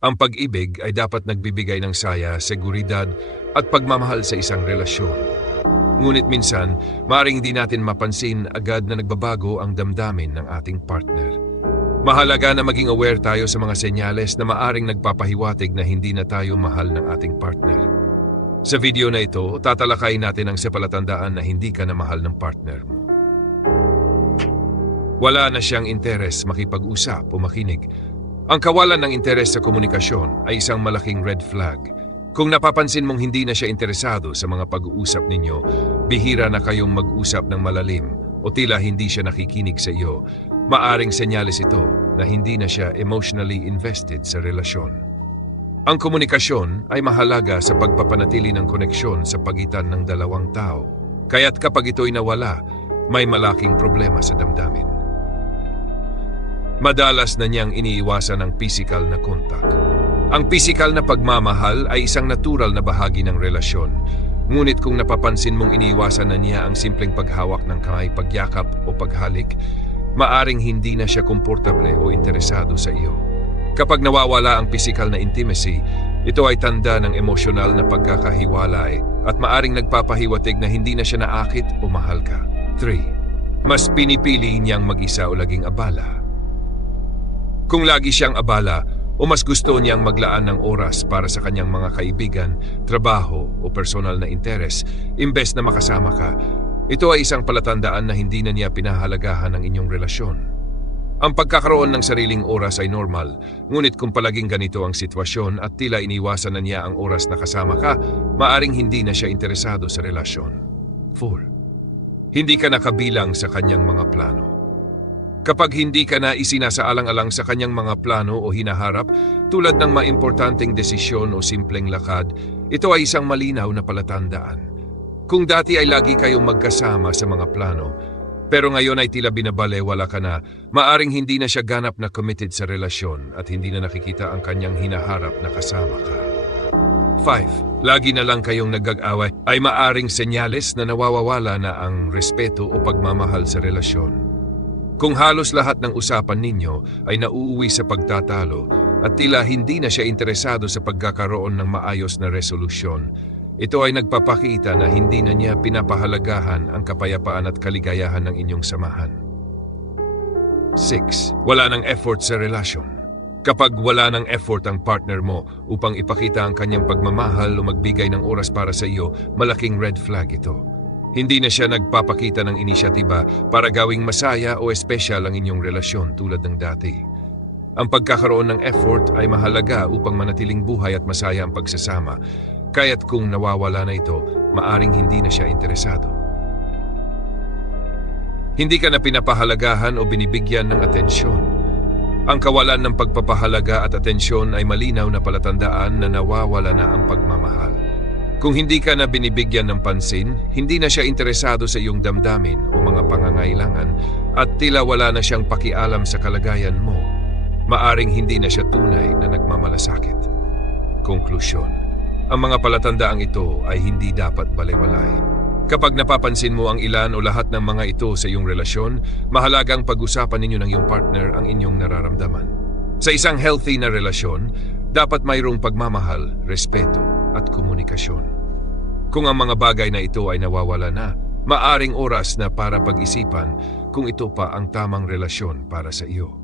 Ang pag-ibig ay dapat nagbibigay ng saya, seguridad at pagmamahal sa isang relasyon. Ngunit minsan, maaaring hindi natin mapansin agad na nagbabago ang damdamin ng ating partner. Mahalaga na maging aware tayo sa mga senyales na maaaring nagpapahiwatig na hindi na tayo mahal ng ating partner. Sa video na ito, tatalakayin natin ang palatandaan na hindi ka na mahal ng partner mo. Wala na siyang interes makipag-usap o makinig. Ang kawalan ng interes sa komunikasyon ay isang malaking red flag. Kung napapansin mong hindi na siya interesado sa mga pag-uusap ninyo, bihira na kayong mag-usap ng malalim o tila hindi siya nakikinig sa iyo, maaring senyales ito na hindi na siya emotionally invested sa relasyon. Ang komunikasyon ay mahalaga sa pagpapanatili ng koneksyon sa pagitan ng dalawang tao. Kaya't kapag ito'y nawala, may malaking problema sa damdamin. Madalas na niyang iniiwasan ang physical na kontak. Ang physical na pagmamahal ay isang natural na bahagi ng relasyon. Ngunit kung napapansin mong iniiwasan na niya ang simpleng paghawak ng kamay, pagyakap o paghalik, maaring hindi na siya komportable o interesado sa iyo. Kapag nawawala ang physical na intimacy, ito ay tanda ng emosyonal na pagkakahiwalay at maaring nagpapahiwatig na hindi na siya naakit o mahal ka. 3. Mas pinipili niyang mag-isa o laging abala. Kung lagi siyang abala o mas gusto niyang maglaan ng oras para sa kanyang mga kaibigan, trabaho o personal na interes, imbes na makasama ka, ito ay isang palatandaan na hindi na niya pinahalagahan ang inyong relasyon. Ang pagkakaroon ng sariling oras ay normal, ngunit kung palaging ganito ang sitwasyon at tila iniwasan na niya ang oras na kasama ka, maaring hindi na siya interesado sa relasyon. 4. Hindi ka nakabilang sa kanyang mga plano. Kapag hindi ka na isinasaalang-alang sa kanyang mga plano o hinaharap, tulad ng maimportanteng desisyon o simpleng lakad, ito ay isang malinaw na palatandaan. Kung dati ay lagi kayong magkasama sa mga plano, pero ngayon ay tila binabalewala ka na, maaring hindi na siya ganap na committed sa relasyon at hindi na nakikita ang kanyang hinaharap na kasama ka. 5. Lagi na lang kayong nag-away ay maaring senyales na nawawala na ang respeto o pagmamahal sa relasyon. Kung halos lahat ng usapan ninyo ay nauuwi sa pagtatalo at tila hindi na siya interesado sa pagkakaroon ng maayos na resolusyon, ito ay nagpapakita na hindi na niya pinapahalagahan ang kapayapaan at kaligayahan ng inyong samahan. 6. Wala ng effort sa relasyon. Kapag wala ng effort ang partner mo upang ipakita ang kanyang pagmamahal o magbigay ng oras para sa iyo, malaking red flag ito. Hindi na siya nagpapakita ng inisyatiba para gawing masaya o espesyal ang inyong relasyon tulad ng dati. Ang pagkakaroon ng effort ay mahalaga upang manatiling buhay at masaya ang pagsasama, kaya't kung nawawala na ito, maaring hindi na siya interesado. Hindi ka na pinapahalagahan o binibigyan ng atensyon. Ang kawalan ng pagpapahalaga at atensyon ay malinaw na palatandaan na nawawala na ang pagmamahal. Kung hindi ka na binibigyan ng pansin, hindi na siya interesado sa iyong damdamin o mga pangangailangan at tila wala na siyang pakialam sa kalagayan mo, maaring hindi na siya tunay na nagmamalasakit. Konklusyon. Ang mga palatandaang ito ay hindi dapat balewalain. Kapag napapansin mo ang ilan o lahat ng mga ito sa iyong relasyon, mahalagang pag-usapan ninyo ng iyong partner ang inyong nararamdaman. Sa isang healthy na relasyon, dapat mayroong pagmamahal, respeto, at komunikasyon. Kung ang mga bagay na ito ay nawawala na, maaring oras na para pag-isipan kung ito pa ang tamang relasyon para sa iyo.